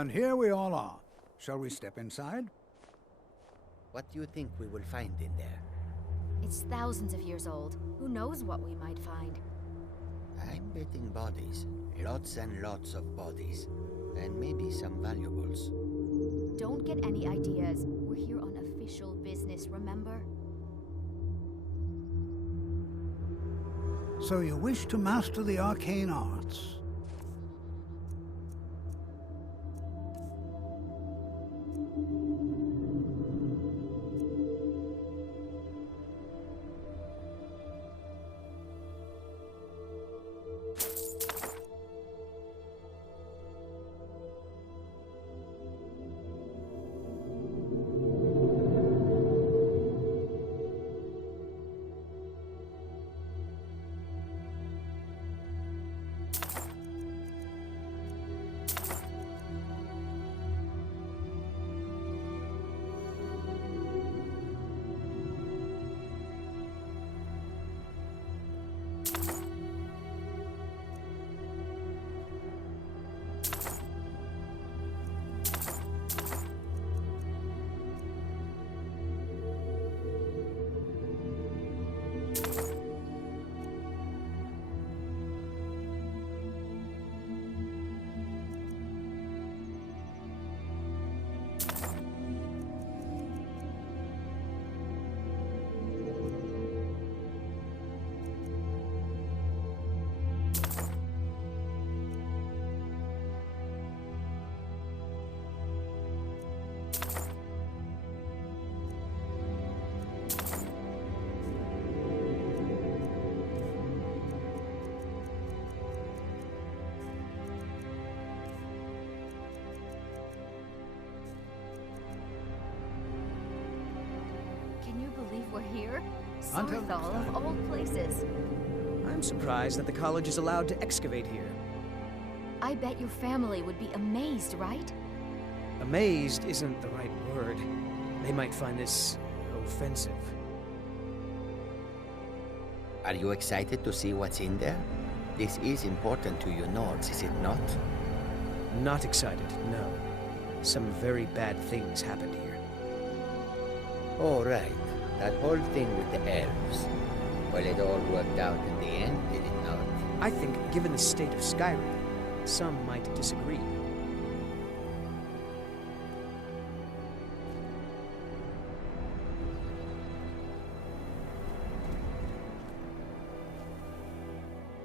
And here we all are. Shall we step inside? What do you think we will find in there? It's thousands of years old. Who knows what we might find? I'm betting bodies. Lots and lots of bodies. And maybe some valuables. Don't get any ideas. We're here on official business, remember? So you wish to master the arcane arts? Can you believe we're here? Until next Saarthal of time. all places. I'm surprised that the college is allowed to excavate here. I bet your family would be amazed, right? Amazed isn't the right word. They might find this offensive. Are you excited to see what's in there? This is important to you Nords, is it not? Not excited, no. Some very bad things happened here. Oh, right. That whole thing with the elves. Well, it all worked out in the end, did it not? I think, given the state of Skyrim, some might disagree.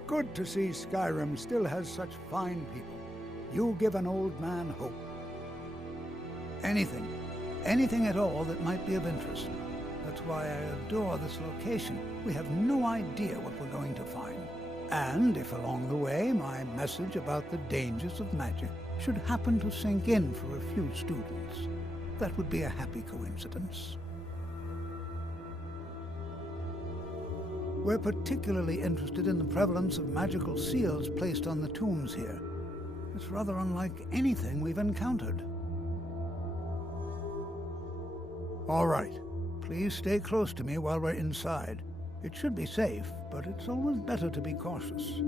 Good to see Skyrim still has such fine people. You give an old man hope. Anything at all that might be of interest. That's why I adore this location. We have no idea what we're going to find. And if along the way my message about the dangers of magic should happen to sink in for a few students, that would be a happy coincidence. We're particularly interested in the prevalence of magical seals placed on the tombs here. It's rather unlike anything we've encountered. All right. Please stay close to me while we're inside. It should be safe, but it's always better to be cautious.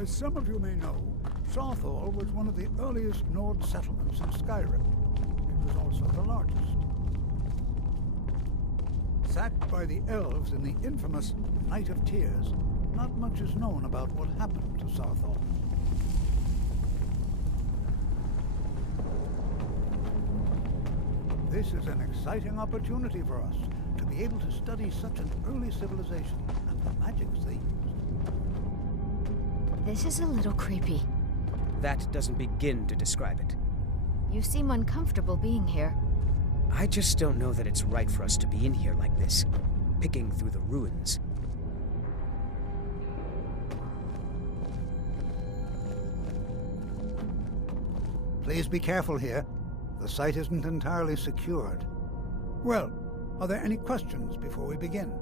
As some of you may know, Saarthal was one of the earliest Nord settlements in Skyrim. It was also the largest. Sacked by the elves in the infamous Night of Tears, not much is known about what happened to Saarthal. This is an exciting opportunity for us to be able to study such an early civilization and the magics they used. This is a little creepy. That doesn't begin to describe it. You seem uncomfortable being here. I just don't know that it's right for us to be in here like this, picking through the ruins. Please be careful here. The site isn't entirely secured. Well, Are there any questions before we begin?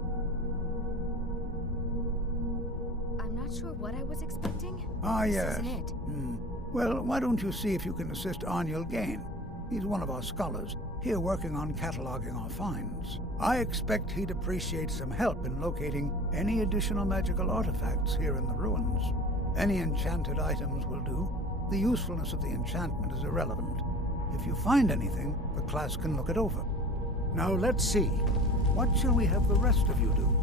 I'm not sure what I was expecting. Ah, This yes. isn't it. Well, why don't you see if you can assist Arniel Gain? He's one of our scholars, here working on cataloging our finds. I expect he'd appreciate some help in locating any additional magical artifacts here in the ruins. Any enchanted items will do. The usefulness of the enchantment is irrelevant. If you find anything, the class can look it over. Now let's see. What shall we have the rest of you do?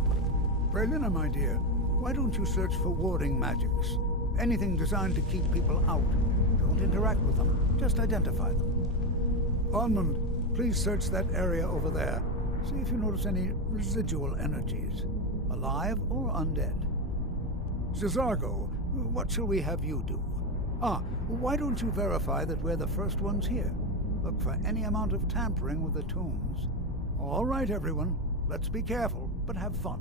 Brelina, my dear, why don't you search for warding magics? Anything designed to keep people out. Don't interact with them, just identify them. Almond, please search that area over there. See if you notice any residual energies, alive or undead. Zizargo, what shall we have you do? Why don't you verify that we're the first ones here? Look for any amount of tampering with the tombs. All right, everyone. Let's be careful, but have fun.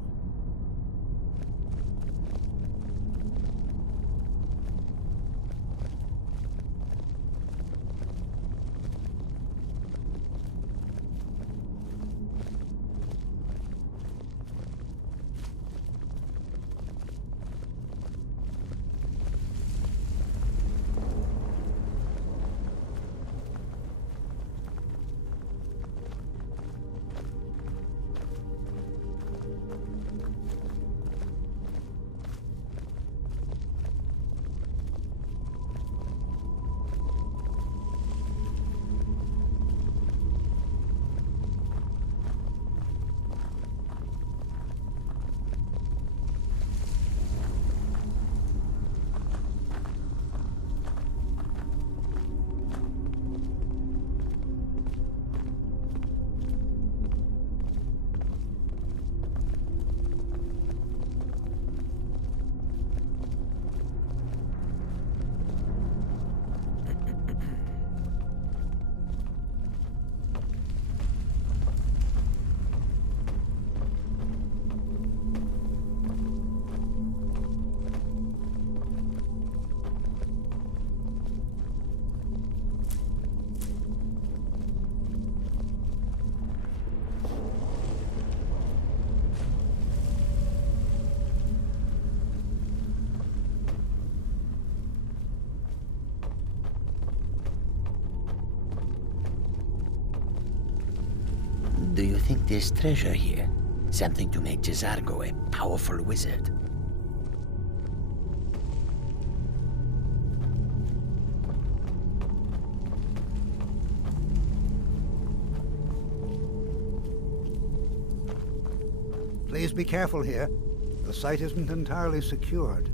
Do you think there's treasure here? Something to make Jizargo a powerful wizard? Please be careful here. The site isn't entirely secured.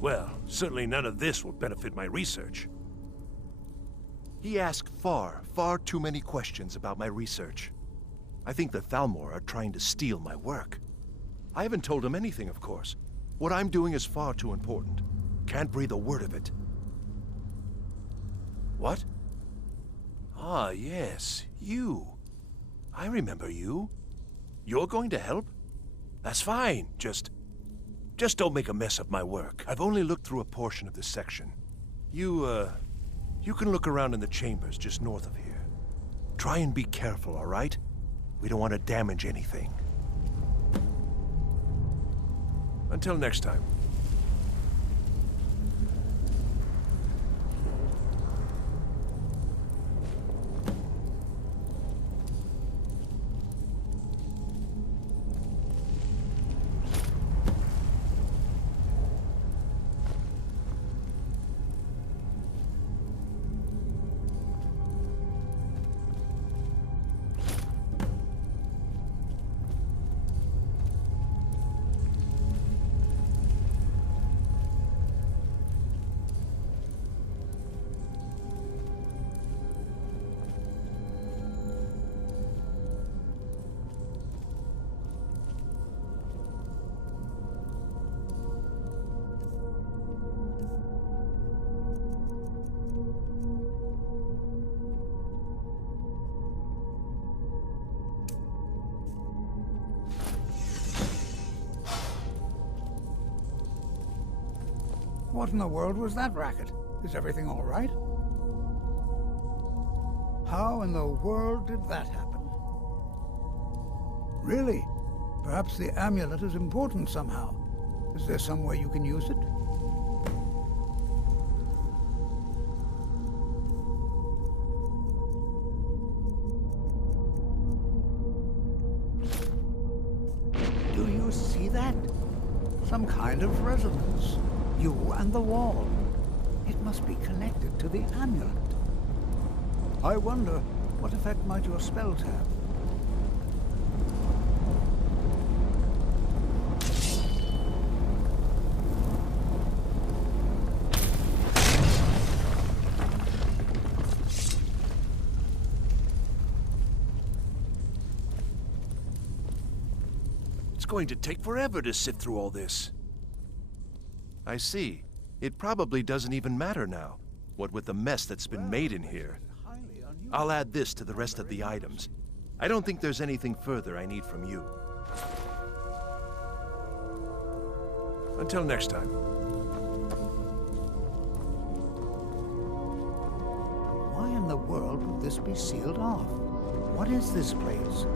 Well, certainly none of this will benefit my research. He asked far too many questions about my research. I think the Thalmor are trying to steal my work. I haven't told him anything, of course. What I'm doing is far too important. Can't breathe a word of it. What? Ah, yes, you. I remember you. You're going to help? That's fine, just don't make a mess of my work. I've only looked through a portion of this section. You can look around in the chambers just north of here. Try and be careful, all right? We don't want to damage anything. Until next time. What in the world was that racket? Is everything all right? How in the world did that happen? Really? Perhaps the amulet is important somehow. Is there some way you can use it? Do you see that? Some kind of resonance. You and the wall. It must be connected to the amulet. I wonder, what effect might your spells have? It's going to take forever to sift through all this. I see. It probably doesn't even matter now, what with the mess that's been made in here. I'll add this to the rest of the items. I don't think there's anything further I need from you. Until next time. Why in the world would this be sealed off? What is this place?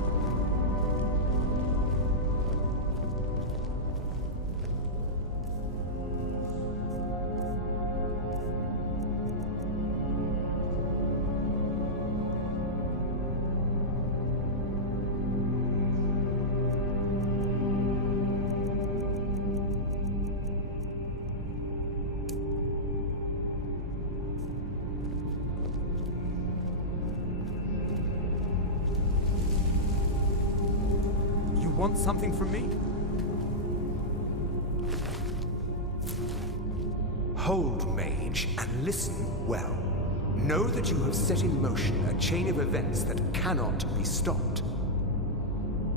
Want something from me? Hold, mage, and listen well. Know that you have set in motion a chain of events that cannot be stopped.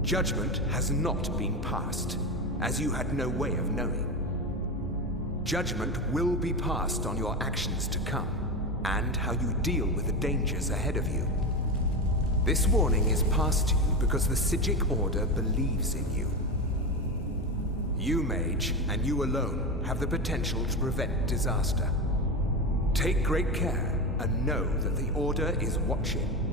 Judgment has not been passed, as you had no way of knowing. Judgment will be passed on your actions to come, and how you deal with the dangers ahead of you. This warning is passed to you because the Khajiit Order believes in you. You, mage, and you alone, have the potential to prevent disaster. Take great care, and know that the Order is watching.